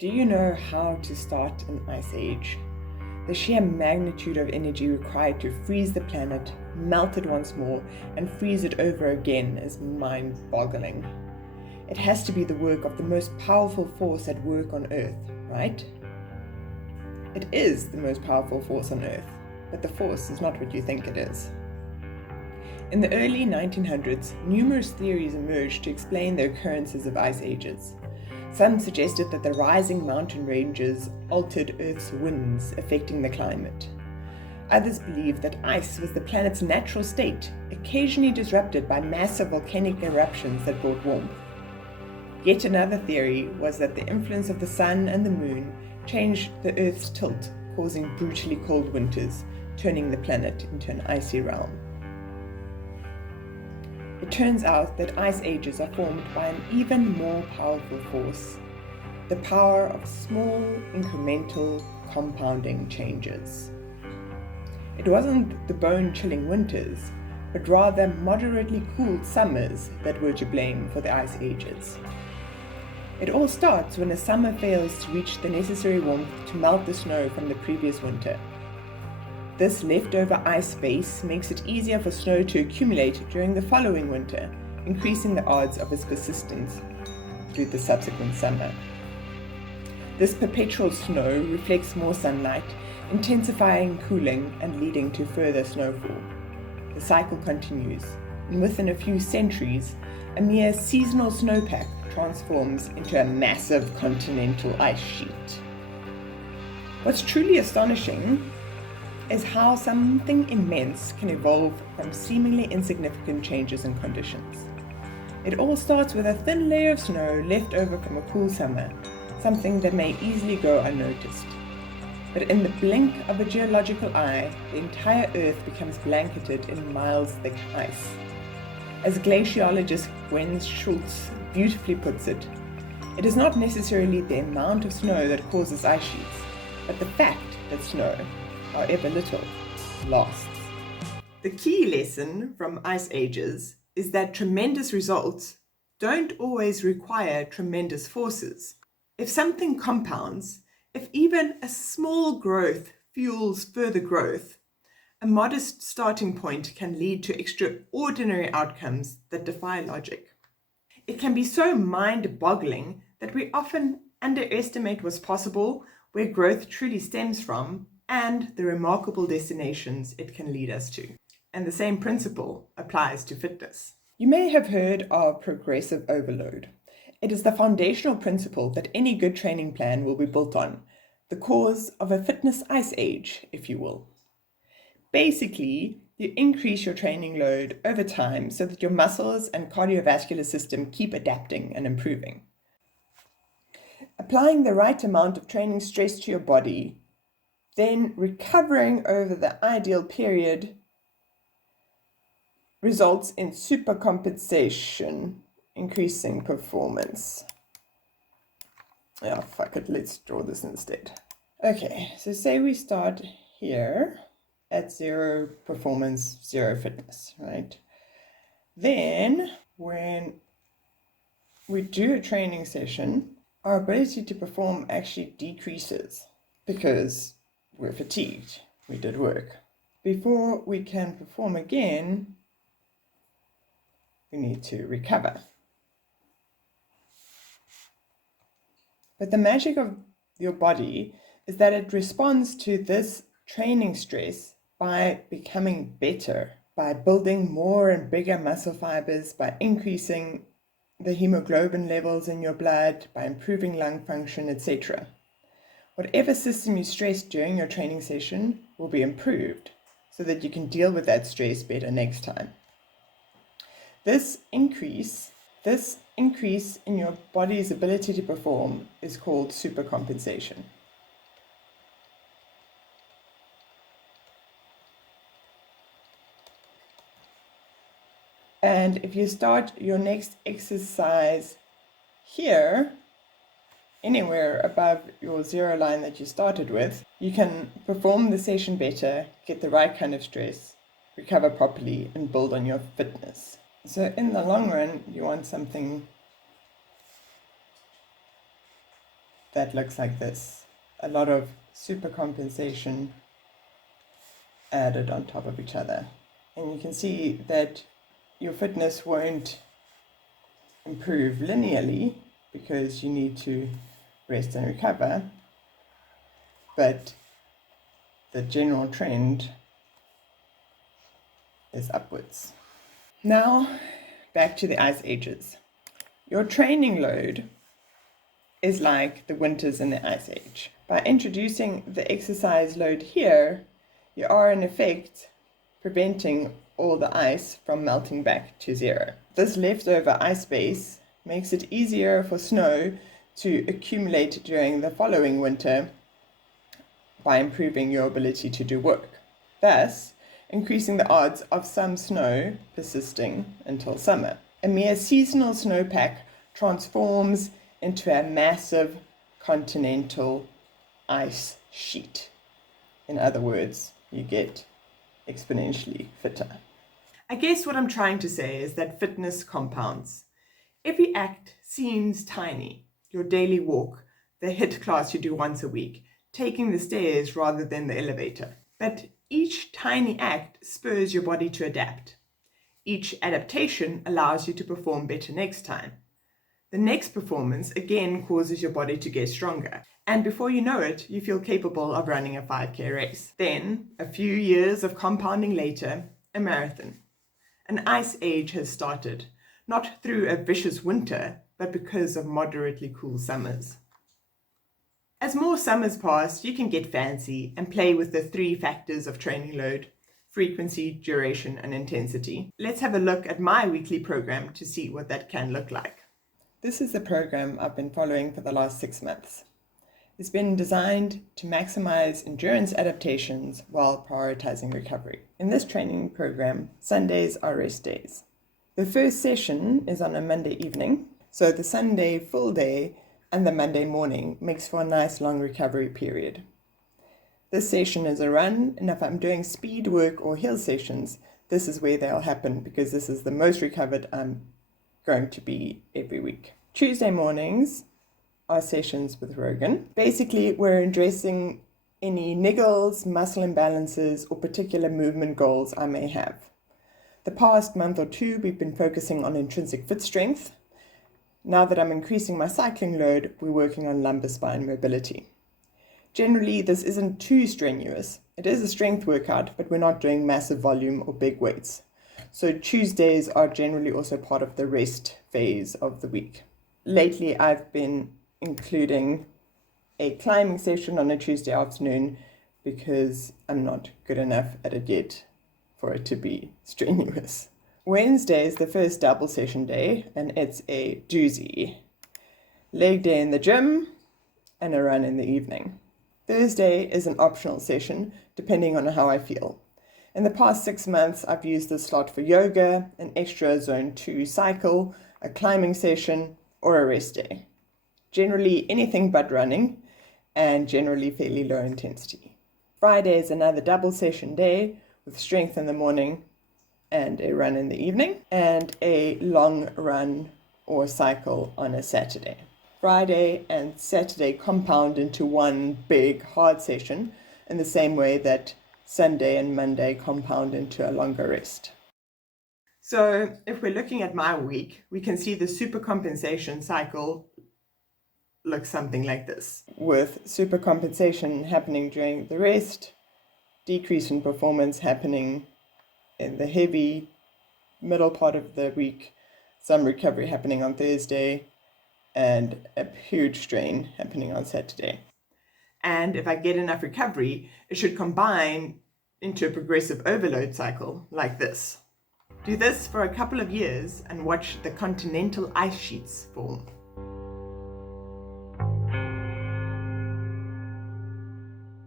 Do you know how to start an ice age? The sheer magnitude of energy required to freeze the planet, melt it once more, and freeze it over again is mind-boggling. It has to be the work of the most powerful force at work on Earth, right? It is the most powerful force on Earth, but the force is not what you think it is. In the early 1900s, numerous theories emerged to explain the occurrences of ice ages. Some suggested that the rising mountain ranges altered Earth's winds, affecting the climate. Others believed that ice was the planet's natural state, occasionally disrupted by massive volcanic eruptions that brought warmth. Yet another theory was that the influence of the sun and the moon changed the Earth's tilt, causing brutally cold winters, turning the planet into an icy realm. It turns out that ice ages are formed by an even more powerful force, the power of small, incremental, compounding changes. It wasn't the bone-chilling winters, but rather moderately cooled summers that were to blame for the ice ages. It all starts when a summer fails to reach the necessary warmth to melt the snow from the previous winter. This leftover ice base makes it easier for snow to accumulate during the following winter, increasing the odds of its persistence through the subsequent summer. This perpetual snow reflects more sunlight, intensifying cooling and leading to further snowfall. The cycle continues, and within a few centuries, a mere seasonal snowpack transforms into a massive continental ice sheet. What's truly astonishing is how something immense can evolve from seemingly insignificant changes in conditions. It all starts with a thin layer of snow left over from a cool summer, something that may easily go unnoticed. But in the blink of a geological eye, the entire Earth becomes blanketed in miles-thick ice. As glaciologist Gwen Schultz beautifully puts it, it is not necessarily the amount of snow that causes ice sheets, but the fact that snow, however little, lasts. The key lesson from ice ages is that tremendous results don't always require tremendous forces. If something compounds, if even a small growth fuels further growth, a modest starting point can lead to extraordinary outcomes that defy logic. It can be so mind-boggling that we often underestimate what's possible, where growth truly stems from, and the remarkable destinations it can lead us to. And the same principle applies to fitness. You may have heard of progressive overload. It is the foundational principle that any good training plan will be built on, the cause of a fitness ice age, if you will. Basically, you increase your training load over time so that your muscles and cardiovascular system keep adapting and improving. Applying the right amount of training stress to your body, then recovering over the ideal period, results in supercompensation, increasing performance. Yeah, fuck it, let's draw this instead. Okay, so say we start here at 0 performance, 0 fitness, right? Then, when we do a training session, our ability to perform actually decreases because we're fatigued, we did work. Before we can perform again, we need to recover. But the magic of your body is that it responds to this training stress by becoming better, by building more and bigger muscle fibers, by increasing the hemoglobin levels in your blood, by improving lung function, etc. Whatever system you stress during your training session will be improved so that you can deal with that stress better next time. This increase in your body's ability to perform is called supercompensation. And if you start your next exercise here, anywhere above your 0 line that you started with, you can perform the session better, get the right kind of stress, recover properly, and build on your fitness. So in the long run, you want something that looks like this. A lot of supercompensation added on top of each other. And you can see that your fitness won't improve linearly because you need to rest and recover, but the general trend is upwards. Now, back to the ice ages. Your training load is like the winters in the ice age. By introducing the exercise load here, you are in effect preventing all the ice from melting back to zero. This leftover ice base makes it easier for snow to accumulate during the following winter by improving your ability to do work, thus increasing the odds of some snow persisting until summer. A mere seasonal snowpack transforms into a massive continental ice sheet. In other words, you get exponentially fitter. I guess what I'm trying to say is that fitness compounds. Every act seems tiny. Your daily walk, the HIIT class you do once a week, taking the stairs rather than the elevator. But each tiny act spurs your body to adapt. Each adaptation allows you to perform better next time. The next performance again causes your body to get stronger. And before you know it, you feel capable of running a 5K race. Then, a few years of compounding later, a marathon. An ice age has started, not through a vicious winter, but because of moderately cool summers. As more summers pass, you can get fancy and play with the 3 factors of training load: frequency, duration, and intensity. Let's have a look at my weekly program to see what that can look like. This is the program I've been following for the last 6 months. It's been designed to maximize endurance adaptations while prioritizing recovery. In this training program, Sundays are rest days. The first session is on a Monday evening, so the Sunday full day and the Monday morning makes for a nice long recovery period. This session is a run, and if I'm doing speed work or hill sessions, this is where they'll happen because this is the most recovered I'm going to be every week. Tuesday mornings are sessions with Rogan. Basically, we're addressing any niggles, muscle imbalances, or particular movement goals I may have. The past month or 2, we've been focusing on intrinsic foot strength. Now that I'm increasing my cycling load, we're working on lumbar spine mobility. Generally, this isn't too strenuous. It is a strength workout, but we're not doing massive volume or big weights. So Tuesdays are generally also part of the rest phase of the week. Lately, I've been including a climbing session on a Tuesday afternoon because I'm not good enough at it yet for it to be strenuous. Wednesday is the first double session day, and it's a doozy. Leg day in the gym and a run in the evening. Thursday is an optional session, depending on how I feel. In the past 6 months, I've used this slot for yoga, an extra zone 2 cycle, a climbing session, or a rest day. Generally anything but running, and generally fairly low intensity. Friday is another double session day with strength in the morning and a run in the evening, and a long run or cycle on a Saturday. Friday and Saturday compound into one big hard session in the same way that Sunday and Monday compound into a longer rest. So if we're looking at my week, we can see the supercompensation cycle looks something like this, with supercompensation happening during the rest, decrease in performance happening in the heavy middle part of the week, some recovery happening on Thursday, and a huge strain happening on Saturday. And if I get enough recovery, it should combine into a progressive overload cycle like this. Do this for a couple of years and watch the continental ice sheets form.